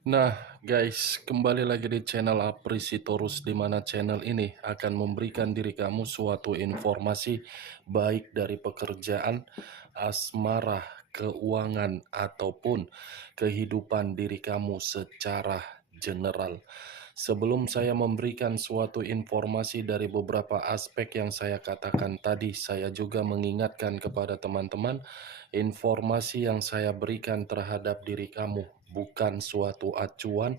Nah, guys, kembali lagi di channel Aprisitorus, di mana channel ini akan memberikan diri kamu suatu informasi baik dari pekerjaan, asmara, keuangan, ataupun kehidupan diri kamu secara general. Sebelum saya memberikan suatu informasi dari beberapa aspek yang saya katakan tadi, saya juga mengingatkan kepada teman-teman, informasi yang saya berikan terhadap diri kamu bukan suatu acuan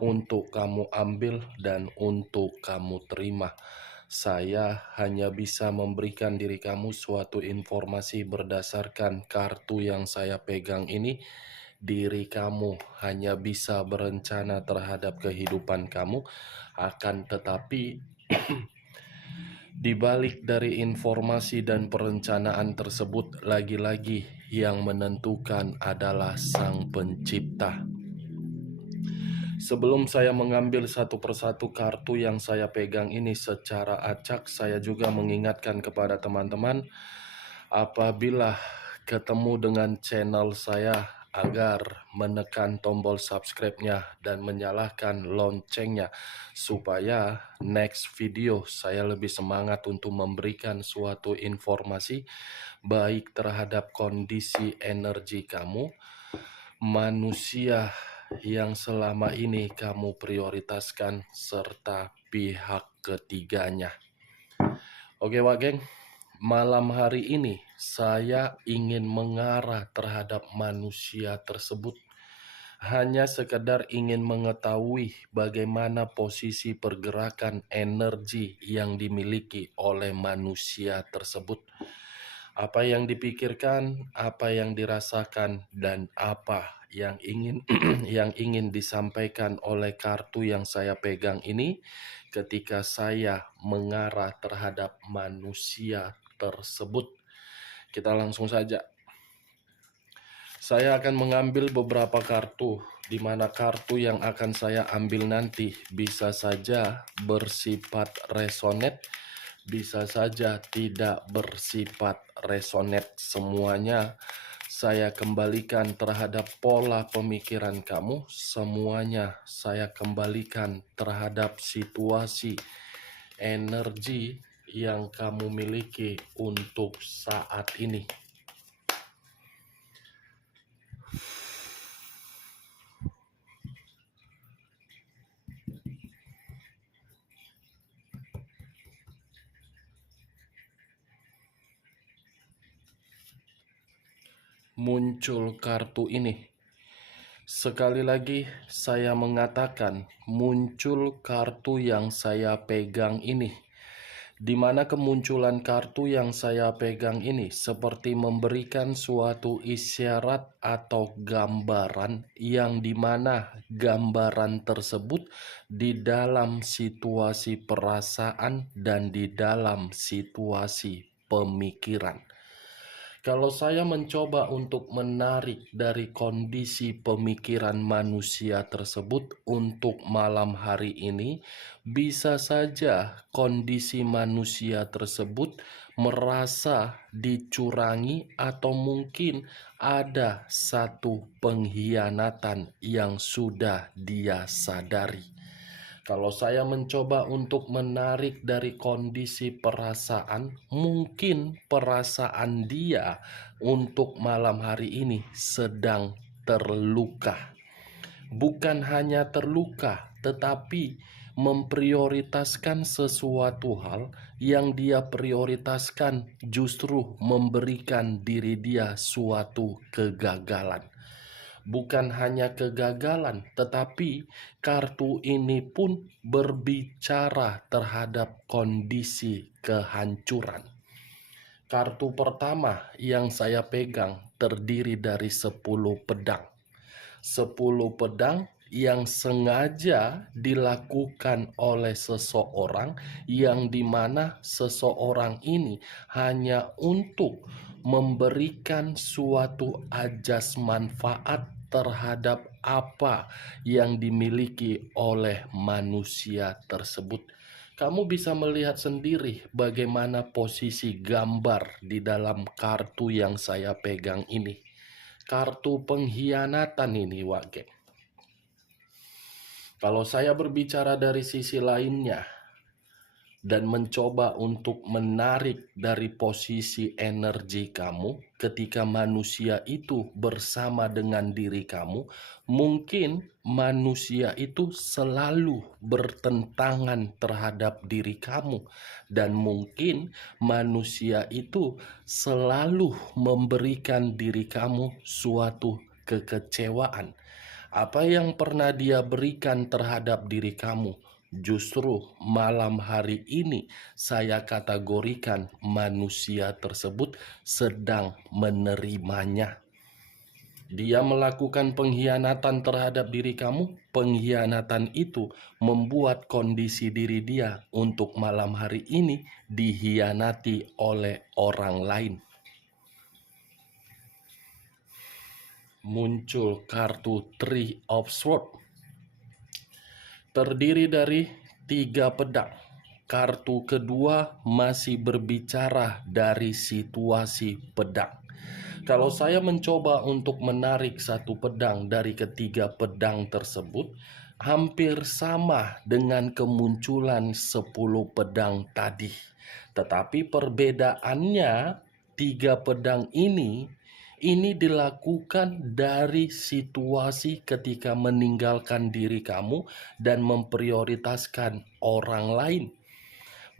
untuk kamu ambil dan untuk kamu terima. Saya hanya bisa memberikan diri kamu suatu informasi berdasarkan kartu yang saya pegang ini. Diri kamu hanya bisa berencana terhadap kehidupan kamu, akan tetapi di balik dari informasi dan perencanaan tersebut, lagi-lagi yang menentukan adalah Sang Pencipta. Sebelum saya mengambil satu persatu kartu yang saya pegang ini secara acak, saya juga mengingatkan kepada teman-teman, apabila ketemu dengan channel saya, agar menekan tombol subscribe-nya dan menyalakan loncengnya, supaya next video saya lebih semangat untuk memberikan suatu informasi baik terhadap kondisi energi kamu, manusia yang selama ini kamu prioritaskan, serta pihak ketiganya. Oke Wak Geng, malam hari ini saya ingin mengarah terhadap manusia tersebut. Hanya sekedar ingin mengetahui bagaimana posisi pergerakan energi yang dimiliki oleh manusia tersebut. Apa yang dipikirkan, apa yang dirasakan, dan apa yang ingin yang ingin disampaikan oleh kartu yang saya pegang ini ketika saya mengarah terhadap manusia tersebut. Kita langsung saja. Saya akan mengambil beberapa kartu, di mana kartu yang akan saya ambil nanti bisa saja bersifat resonate, bisa saja tidak bersifat resonate. Semuanya saya kembalikan terhadap pola pemikiran kamu, semuanya saya kembalikan terhadap situasi energi yang kamu miliki untuk saat ini. Muncul kartu ini. Sekali lagi saya mengatakan, muncul kartu yang saya pegang ini. Di mana kemunculan kartu yang saya pegang ini seperti memberikan suatu isyarat atau gambaran, yang dimana gambaran tersebut di dalam situasi perasaan dan di dalam situasi pemikiran. Kalau saya mencoba untuk menarik dari kondisi pemikiran manusia tersebut untuk malam hari ini, bisa saja kondisi manusia tersebut merasa dicurangi, atau mungkin ada satu pengkhianatan yang sudah dia sadari. Kalau saya mencoba untuk menarik dari kondisi perasaan, mungkin perasaan dia untuk malam hari ini sedang terluka. Bukan hanya terluka, tetapi memprioritaskan sesuatu hal yang dia prioritaskan justru memberikan diri dia suatu kegagalan. Bukan hanya kegagalan, tetapi kartu ini pun berbicara terhadap kondisi kehancuran. Kartu pertama yang saya pegang terdiri dari 10 pedang. 10 pedang yang sengaja dilakukan oleh seseorang, yang dimana seseorang ini hanya untuk memberikan suatu ajas manfaat terhadap apa yang dimiliki oleh manusia tersebut. Kamu bisa melihat sendiri bagaimana posisi gambar di dalam kartu yang saya pegang ini. Kartu pengkhianatan ini, Wak Geng. Kalau saya berbicara dari sisi lainnya dan mencoba untuk menarik dari posisi energi kamu ketika manusia itu bersama dengan diri kamu, mungkin manusia itu selalu bertentangan terhadap diri kamu, dan mungkin manusia itu selalu memberikan diri kamu suatu kekecewaan. Apa yang pernah dia berikan terhadap diri kamu, justru malam hari ini saya kategorikan manusia tersebut sedang menerimanya. Dia melakukan pengkhianatan terhadap diri kamu. Pengkhianatan itu membuat kondisi diri dia untuk malam hari ini dikhianati oleh orang lain. Muncul kartu Three of Swords, terdiri dari 3 pedang. Kartu kedua masih berbicara dari situasi pedang. Kalau saya mencoba untuk menarik satu pedang dari ketiga pedang tersebut, hampir sama dengan kemunculan 10 pedang tadi. Tetapi perbedaannya, 3 pedang ini dilakukan dari situasi ketika meninggalkan diri kamu dan memprioritaskan orang lain.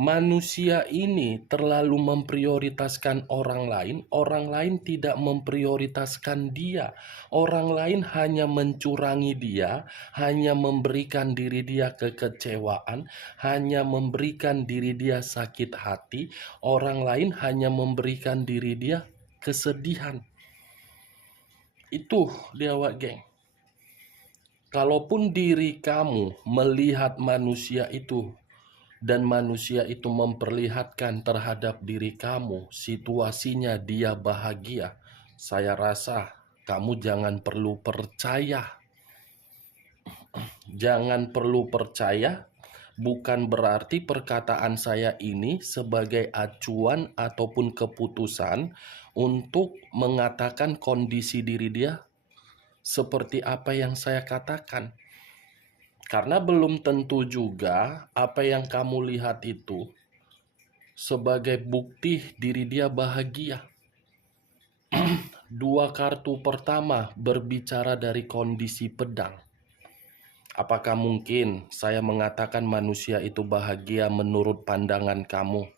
Manusia ini terlalu memprioritaskan orang lain tidak memprioritaskan dia. Orang lain hanya mencurangi dia, hanya memberikan diri dia kekecewaan, hanya memberikan diri dia sakit hati. Orang lain hanya memberikan diri dia kesedihan. Itu dia, Wak Geng. Kalaupun diri kamu melihat manusia itu dan manusia itu memperlihatkan terhadap diri kamu situasinya dia bahagia, saya rasa kamu jangan perlu percaya. Jangan perlu percaya bukan berarti perkataan saya ini sebagai acuan ataupun keputusan untuk mengatakan kondisi diri dia seperti apa yang saya katakan. Karena belum tentu juga apa yang kamu lihat itu sebagai bukti diri dia bahagia. 2 kartu pertama berbicara dari kondisi pedang. Apakah mungkin saya mengatakan manusia itu bahagia menurut pandangan kamu?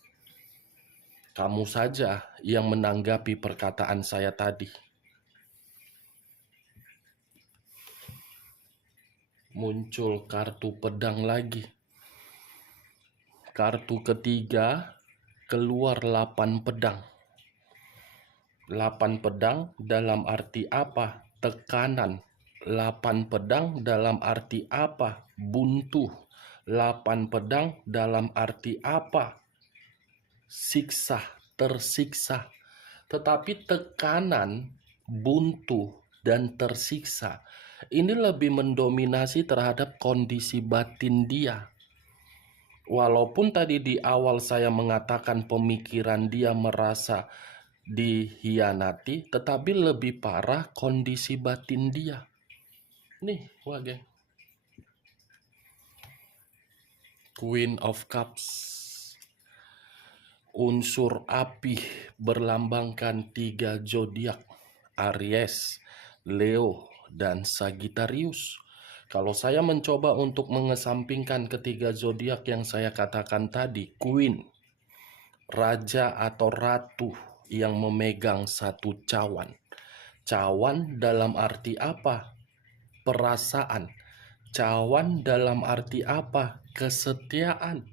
Kamu saja yang menanggapi perkataan saya tadi. Muncul kartu pedang lagi. Kartu ketiga keluar 8 pedang. 8 pedang dalam arti apa? Tekanan. 8 pedang dalam arti apa? Buntu. 8 pedang dalam arti apa? Siksa, tersiksa. Tetapi tekanan, buntu, dan tersiksa ini lebih mendominasi terhadap kondisi batin dia. Walaupun tadi di awal saya mengatakan pemikiran dia merasa dikhianati, tetapi lebih parah kondisi batin dia. Nih, wah geng. Queen of Cups. Unsur api berlambangkan 3 zodiak, Aries, Leo, dan Sagittarius. Kalau saya mencoba untuk mengesampingkan ketiga zodiak yang saya katakan tadi, Queen, raja atau ratu yang memegang satu cawan. Cawan dalam arti apa? Perasaan. Cawan dalam arti apa? Kesetiaan.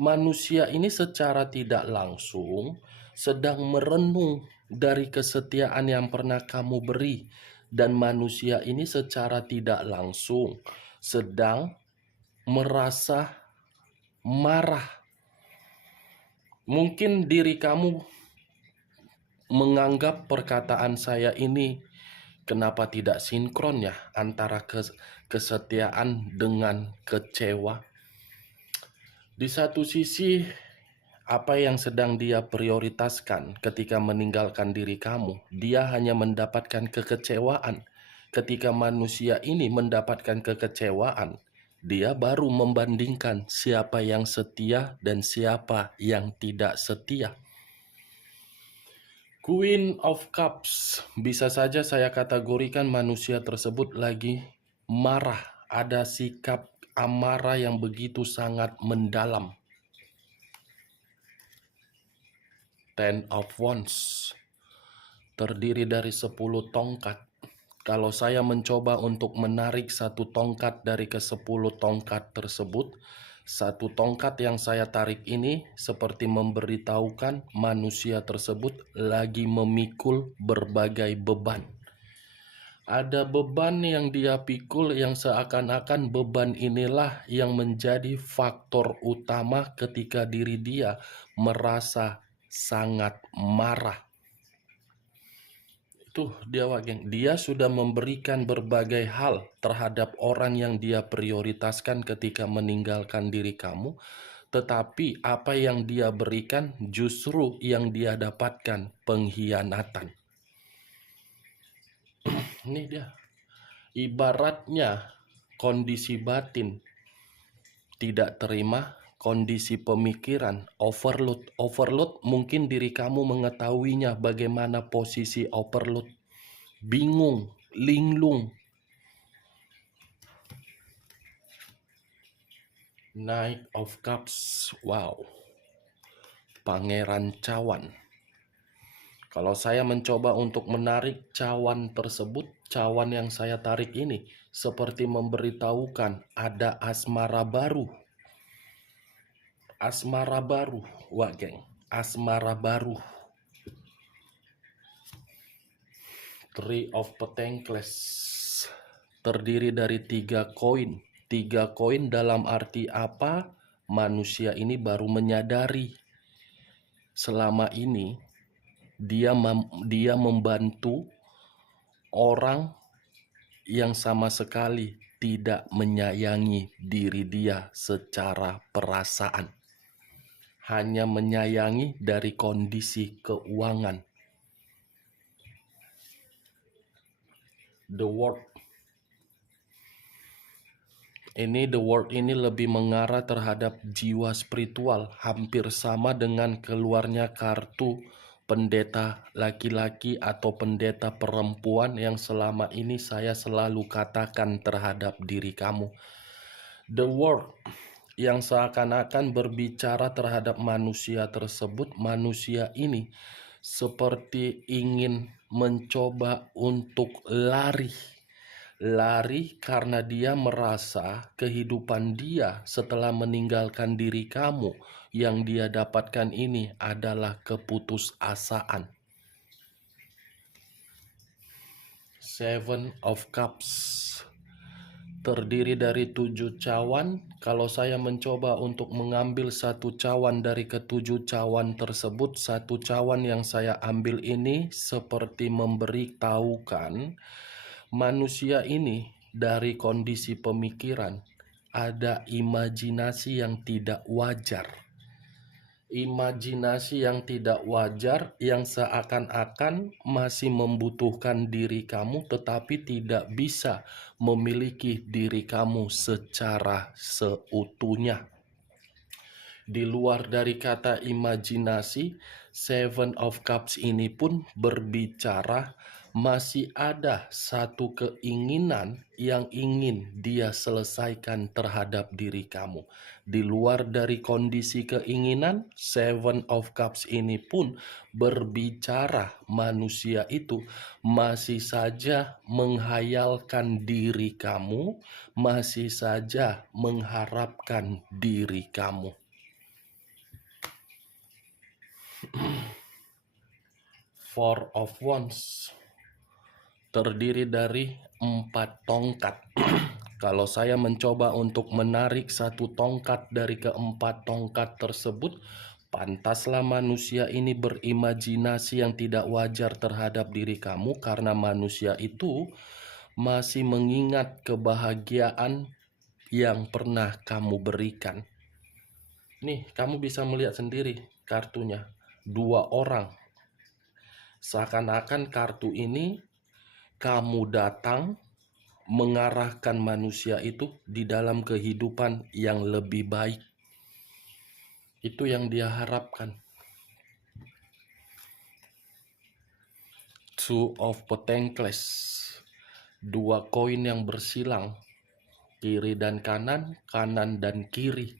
Manusia ini secara tidak langsung sedang merenung dari kesetiaan yang pernah kamu beri. Dan manusia ini secara tidak langsung sedang merasa marah. Mungkin diri kamu menganggap perkataan saya ini kenapa tidak sinkron ya antara kesetiaan dengan kecewa. Di satu sisi, apa yang sedang dia prioritaskan ketika meninggalkan diri kamu, dia hanya mendapatkan kekecewaan. Ketika manusia ini mendapatkan kekecewaan, Dia baru membandingkan siapa yang setia dan siapa yang tidak setia. Queen of Cups, bisa saja saya kategorikan manusia tersebut lagi marah. Ada sikap amarah yang begitu sangat mendalam. Ten of Wands, terdiri dari 10 tongkat. Kalau saya mencoba untuk menarik satu tongkat dari ke-10 tongkat tersebut, satu tongkat yang saya tarik ini seperti memberitahukan manusia tersebut lagi memikul berbagai beban. Ada beban yang dia pikul yang seakan-akan beban inilah yang menjadi faktor utama ketika diri dia merasa sangat marah. Tuh dia geng, dia sudah memberikan berbagai hal terhadap orang yang dia prioritaskan ketika meninggalkan diri kamu, tetapi apa yang dia berikan justru yang dia dapatkan pengkhianatan. Ini dia, ibaratnya kondisi batin tidak terima, kondisi pemikiran overload. Overload mungkin diri kamu mengetahuinya bagaimana posisi overload. Bingung, linglung. Knight of Cups, wow. Pangeran cawan. Kalau saya mencoba untuk menarik cawan tersebut, cawan yang saya tarik ini seperti memberitahukan ada asmara baru. Asmara baru, wah geng, asmara baru. Three of Pentacles, terdiri dari 3 koin. 3 koin dalam arti apa? Manusia ini baru menyadari selama ini dia membantu orang yang sama sekali tidak menyayangi diri dia secara perasaan. Hanya menyayangi dari kondisi keuangan. The World. The World ini lebih mengarah terhadap jiwa spiritual, hampir sama dengan keluarnya kartu pendeta laki-laki atau pendeta perempuan yang selama ini saya selalu katakan terhadap diri kamu. The World yang seakan-akan berbicara terhadap manusia tersebut, manusia ini seperti ingin mencoba untuk lari karena dia merasa kehidupan dia setelah meninggalkan diri kamu yang dia dapatkan ini adalah keputusasaan. Seven of Cups, terdiri dari 7 cawan. Kalau saya mencoba untuk mengambil satu cawan dari ke-7 cawan tersebut, satu cawan yang saya ambil ini seperti memberitahukan manusia ini dari kondisi pemikiran ada imajinasi yang tidak wajar. Imajinasi yang tidak wajar yang seakan-akan masih membutuhkan diri kamu tetapi tidak bisa memiliki diri kamu secara seutuhnya. Di luar dari kata imajinasi, Seven of Cups ini pun berbicara masih ada satu keinginan yang ingin dia selesaikan terhadap diri kamu. Di luar dari kondisi keinginan, Seven of Cups ini pun berbicara manusia itu masih saja menghayalkan diri kamu, masih saja mengharapkan diri kamu. Four of Wands, terdiri dari 4 tongkat. Kalau saya mencoba untuk menarik satu tongkat dari ke-4 tongkat tersebut, pantaslah manusia ini berimajinasi yang tidak wajar terhadap diri kamu karena manusia itu masih mengingat kebahagiaan yang pernah kamu berikan. Nih, kamu bisa melihat sendiri kartunya. 2 orang. Seakan-akan kartu ini kamu datang mengarahkan manusia itu di dalam kehidupan yang lebih baik. Itu yang dia harapkan. Two of Pentacles, dua koin yang bersilang, kiri dan kanan, kanan dan kiri.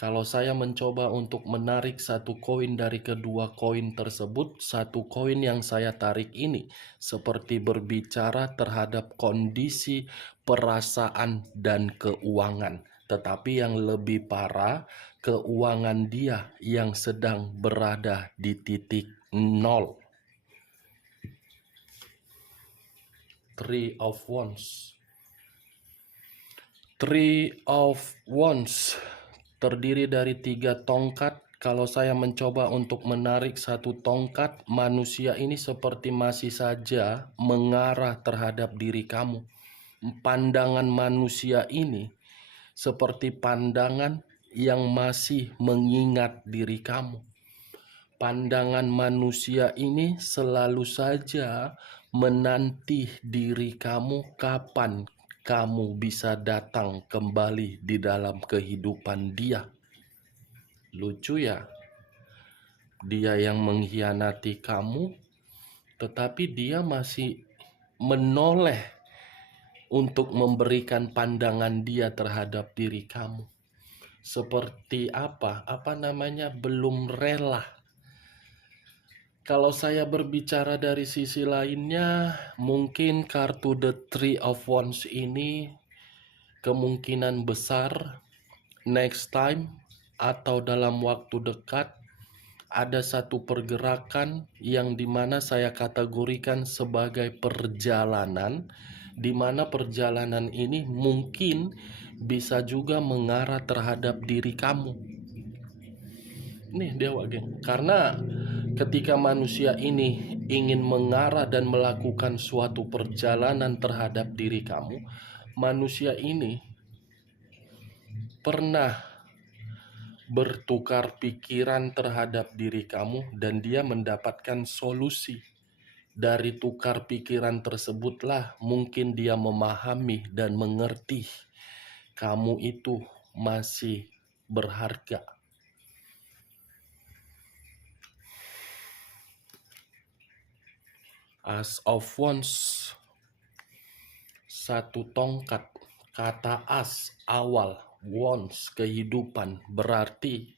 Kalau saya mencoba untuk menarik satu koin dari kedua koin tersebut, satu koin yang saya tarik ini seperti berbicara terhadap kondisi perasaan dan keuangan. Tetapi yang lebih parah, keuangan dia yang sedang berada di titik nol. Three of Wands. Three of Wands terdiri dari 3 tongkat. Kalau saya mencoba untuk menarik satu tongkat, manusia ini seperti masih saja mengarah terhadap diri kamu. Pandangan manusia ini seperti pandangan yang masih mengingat diri kamu. Pandangan manusia ini selalu saja menanti diri kamu kapan kamu bisa datang kembali di dalam kehidupan dia. Lucu ya, dia yang mengkhianati kamu, tetapi dia masih menoleh untuk memberikan pandangan dia terhadap diri kamu. Seperti apa? Apa namanya? Belum rela. Kalau saya berbicara dari sisi lainnya, mungkin kartu The Three of Wands ini kemungkinan besar next time atau dalam waktu dekat ada satu pergerakan yang dimana saya kategorikan sebagai perjalanan, dimana perjalanan ini mungkin bisa juga mengarah terhadap diri kamu. Nih Dewa geng, karena ketika manusia ini ingin mengarah dan melakukan suatu perjalanan terhadap diri kamu, manusia ini pernah bertukar pikiran terhadap diri kamu dan dia mendapatkan solusi. Dari tukar pikiran tersebutlah mungkin dia memahami dan mengerti kamu itu masih berharga. As of Wands, satu tongkat, kata as awal, wands kehidupan, berarti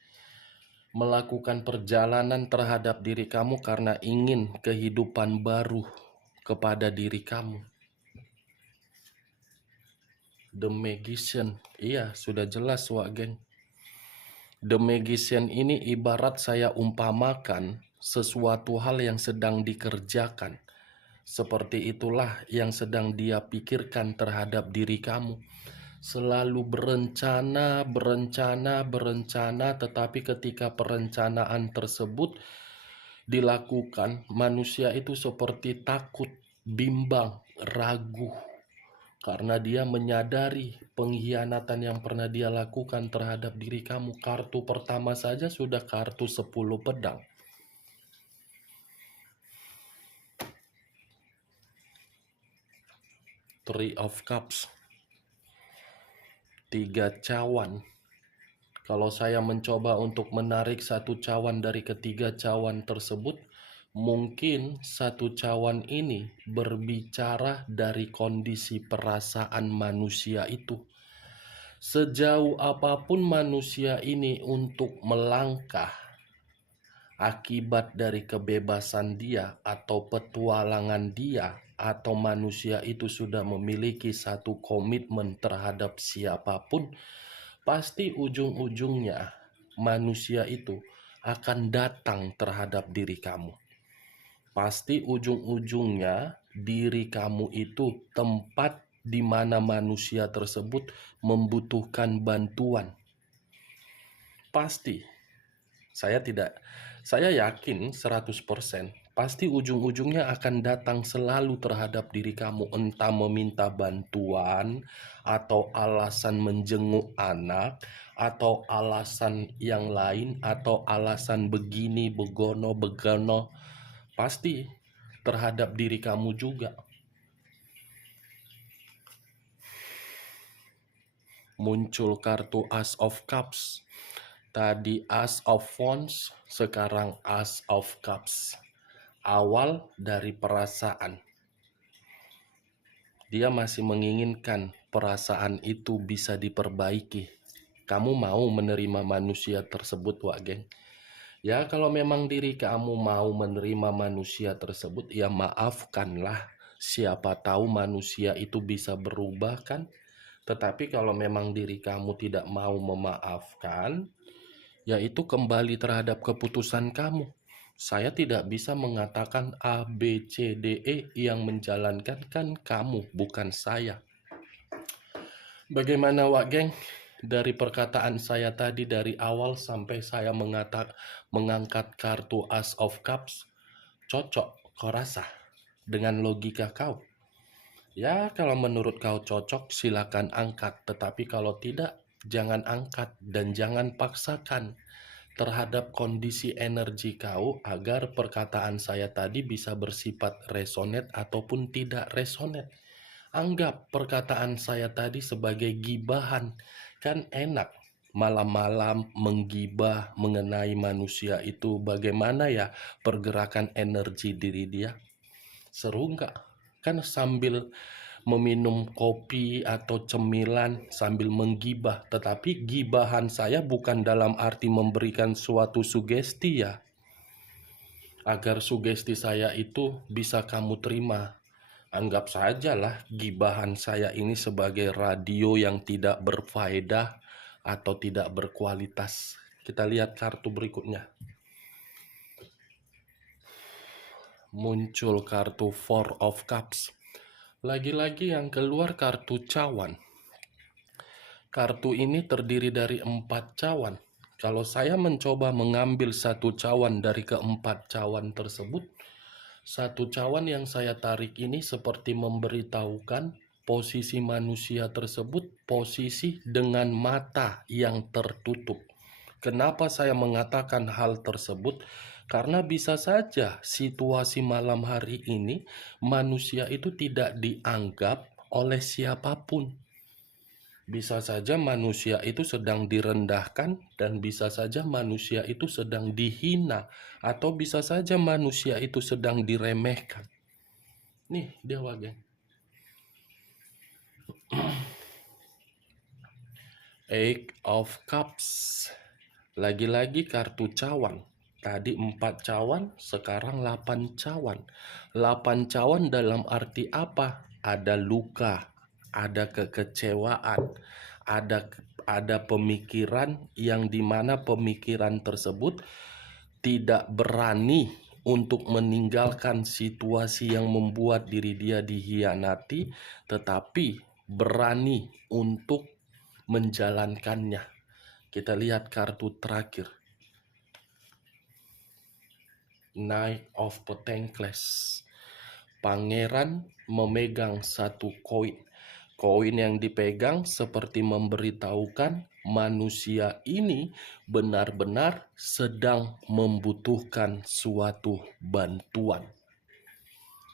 melakukan perjalanan terhadap diri kamu karena ingin kehidupan baru kepada diri kamu. The Magician, iya sudah jelas Wak geng. The Magician ini ibarat saya umpamakan sesuatu hal yang sedang dikerjakan. Seperti itulah yang sedang dia pikirkan terhadap diri kamu. Selalu berencana, tetapi ketika perencanaan tersebut dilakukan, manusia itu seperti takut, bimbang, ragu. Karena dia menyadari pengkhianatan yang pernah dia lakukan terhadap diri kamu. Kartu pertama saja sudah kartu 10 pedang. Three of Cups, 3 cawan. Kalau saya mencoba untuk menarik satu cawan dari ketiga cawan tersebut, mungkin satu cawan ini berbicara dari kondisi perasaan manusia itu. Sejauh apapun manusia ini untuk melangkah, akibat dari kebebasan dia atau petualangan dia, atau manusia itu sudah memiliki satu komitmen terhadap siapapun, pasti ujung-ujungnya manusia itu akan datang terhadap diri kamu. Pasti ujung-ujungnya diri kamu itu tempat di mana manusia tersebut membutuhkan bantuan. Pasti. Saya yakin 100%. Pasti ujung-ujungnya akan datang selalu terhadap diri kamu, entah meminta bantuan, atau alasan menjenguk anak, atau alasan yang lain, atau alasan begini, begono, pasti terhadap diri kamu juga. muncul kartu Ace of Cups. Tadi Ace of Wands, sekarang Ace of Cups. Awal dari perasaan. Dia masih menginginkan perasaan itu bisa diperbaiki. Kamu mau menerima manusia tersebut, Wak Geng? Ya, kalau memang diri kamu mau menerima manusia tersebut, ya maafkanlah. Siapa tahu manusia itu bisa berubah kan? Tetapi kalau memang diri kamu tidak mau memaafkan, ya itu kembali terhadap keputusan kamu. Saya tidak bisa mengatakan A, B, C, D, E, yang menjalankan kan kamu, bukan saya. Bagaimana Wak Geng? Dari perkataan saya tadi dari awal sampai saya mengangkat kartu Ace of Cups, cocok kau rasa dengan logika kau? Ya, kalau menurut kau cocok silakan angkat, tetapi kalau tidak jangan angkat dan jangan paksakan terhadap kondisi energi kau agar perkataan saya tadi bisa bersifat resonate ataupun tidak resonate. Anggap perkataan saya tadi sebagai gibahan. Kan enak malam-malam menggibah mengenai manusia itu, bagaimana ya pergerakan energi diri dia. Seru nggak? Kan sambil meminum kopi atau cemilan sambil menggibah. Tetapi gibahan saya bukan dalam arti memberikan suatu sugesti ya. Agar sugesti saya itu bisa kamu terima. Anggap sajalah gibahan saya ini sebagai radio yang tidak berfaedah atau tidak berkualitas. Kita lihat kartu berikutnya. Muncul kartu Four of Cups. Lagi-lagi yang keluar kartu cawan. Kartu ini terdiri dari 4 cawan. Kalau saya mencoba mengambil satu cawan dari keempat cawan tersebut, satu cawan yang saya tarik ini seperti memberitahukan posisi manusia tersebut posisi dengan mata yang tertutup. Kenapa saya mengatakan hal tersebut? Karena bisa saja situasi malam hari ini manusia itu tidak dianggap oleh siapapun. Bisa saja manusia itu sedang direndahkan dan bisa saja manusia itu sedang dihina atau bisa saja manusia itu sedang diremehkan. Nih dia Wak. Eight of Cups. Lagi-lagi kartu cawan. Tadi 4 cawan, sekarang 8 cawan. 8 cawan dalam arti apa? Ada luka, ada kekecewaan, ada pemikiran yang dimana pemikiran tersebut tidak berani untuk meninggalkan situasi yang membuat diri dia dihianati, tetapi berani untuk menjalankannya. Kita lihat kartu terakhir. Knight of Pentacles. Pangeran memegang satu koin. Koin yang dipegang seperti memberitahukan manusia ini benar-benar sedang membutuhkan suatu bantuan.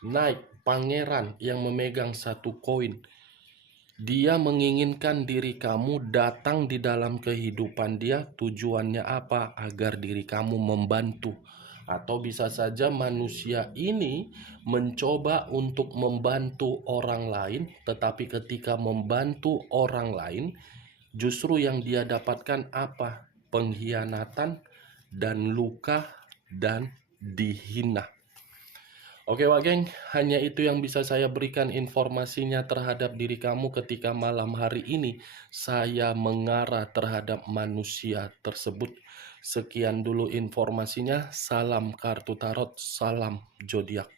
Knight, pangeran yang memegang satu koin. Dia menginginkan diri kamu datang di dalam kehidupan dia. Tujuannya apa? Agar diri kamu membantu. Atau bisa saja manusia ini mencoba untuk membantu orang lain, tetapi ketika membantu orang lain, justru yang dia dapatkan apa? Pengkhianatan dan luka dan dihina. Oke Wak Geng, hanya itu yang bisa saya berikan informasinya terhadap diri kamu ketika malam hari ini saya mengarah terhadap manusia tersebut. Sekian dulu informasinya, salam kartu tarot, salam zodiak.